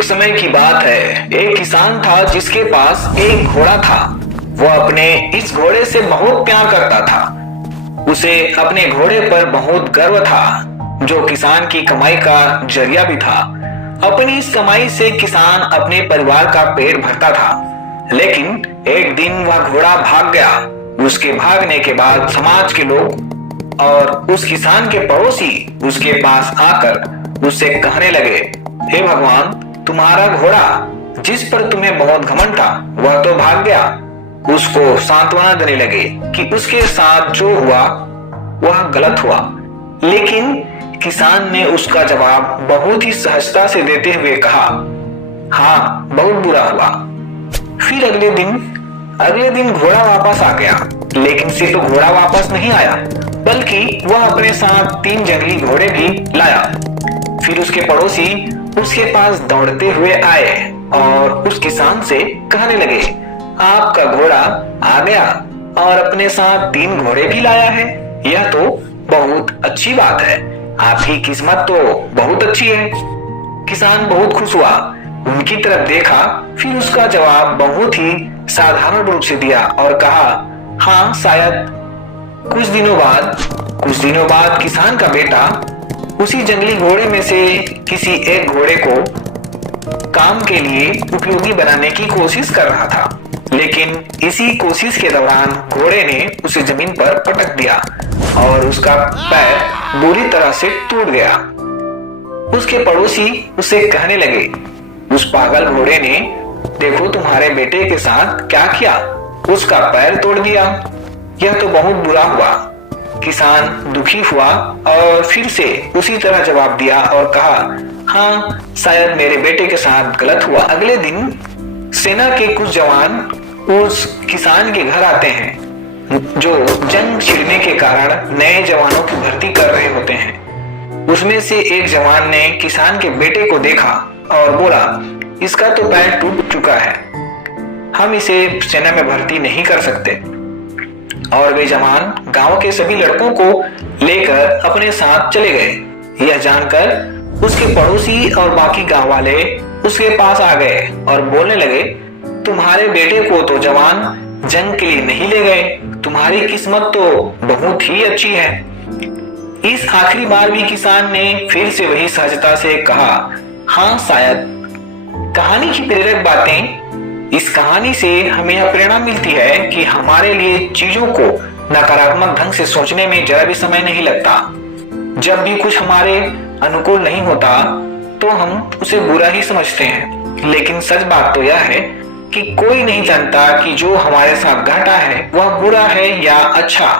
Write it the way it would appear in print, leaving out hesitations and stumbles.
एक समय की बात है, एक किसान था जिसके पास एक घोड़ा था। वो अपने इस घोड़े से बहुत प्यार करता था। उसे अपने घोड़े पर बहुत गर्व था, जो किसान की कमाई का जरिया भी था। अपनी इस कमाई से किसान अपने परिवार का पेट भरता था। लेकिन एक दिन वह घोड़ा भाग गया। उसके भागने के बाद समाज के लोग और उस किसान के पड़ोसी उसके पास आकर उससे कहने लगे, हे भगवान, तुम्हारा घोड़ा जिस पर तुम्हें बहुत घमंड था वह तो भाग गया। उसको सांत्वना देने लगे कि उसके साथ जो हुआ वह गलत हुआ। लेकिन किसान ने उसका जवाब बहुत ही सहजता से देते हुए कहा, हाँ, बहुत बुरा हुआ। फिर अगले दिन घोड़ा वापस आ गया। लेकिन सिर्फ घोड़ा वापस नहीं आया, बल्कि वह अपने साथ 3 जंगली घोड़े भी लाया। फिर उसके पड़ोसी उसके पास दौड़ते हुए आए और उस किसान से कहने लगे, आपका घोड़ा आ गया और अपने साथ 3 घोड़े भी लाया है। यह तो बहुत अच्छी बात है। आपकी किस्मत तो बहुत अच्छी है। किसान बहुत खुश हुआ, उनकी तरफ देखा, फिर उसका जवाब बहुत ही साधारण रूप से दिया और कहा, हाँ, शायद। कुछ दिनों बाद किसान का बेटा उसी जंगली घोड़े में से किसी एक घोड़े को काम के लिए उपयोगी बनाने की कोशिश कर रहा था। लेकिन इसी कोशिश के दौरान घोड़े ने उसे जमीन पर पटक दिया और उसका पैर बुरी तरह से टूट गया। उसके पड़ोसी उसे कहने लगे, उस पागल घोड़े ने देखो तुम्हारे बेटे के साथ क्या किया, उसका पैर तोड़ दिया। यह तो बहुत बुरा हुआ। किसान दुखी हुआ और फिर से उसी तरह जवाब दिया और कहा, हाँ, शायद मेरे बेटे के साथ गलत हुआ। अगले दिन सेना के कुछ जवान उस किसान के घर आते हैं, जो जंग छिड़ने के कारण नए जवानों की भर्ती कर रहे होते हैं। उसमें से एक जवान ने किसान के बेटे को देखा और बोला, इसका तो पैर टूट चुका है, हम इसे सेना में भर्ती नहीं कर सकते। और वे जवान गांव के सभी लड़कों को लेकर अपने साथ चले गए। यह जानकर उसके पड़ोसी और बाकी गांव वाले उसके पास आ गए और बोलने लगे, तुम्हारे बेटे को तो जवान जंग के लिए नहीं ले गए, तुम्हारी किस्मत तो बहुत ही अच्छी है। इस आखिरी बार भी किसान ने फिर से वही सहजता से कहा, हाँ, शायद। कहानी की प्रेरक बातें। इस कहानी से हमें यह प्रेरणा मिलती है कि हमारे लिए चीजों को नकारात्मक ढंग से सोचने में जरा भी समय नहीं लगता। जब भी कुछ हमारे अनुकूल नहीं होता तो हम उसे बुरा ही समझते हैं। लेकिन सच बात तो यह है कि कोई नहीं जानता कि जो हमारे साथ घटा है वह बुरा है या अच्छा।